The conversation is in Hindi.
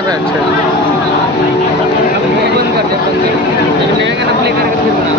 जाणार आहे अच्छा बंद कर दे, बंद कर. नवीन गाणं प्ले कर फिरू ना.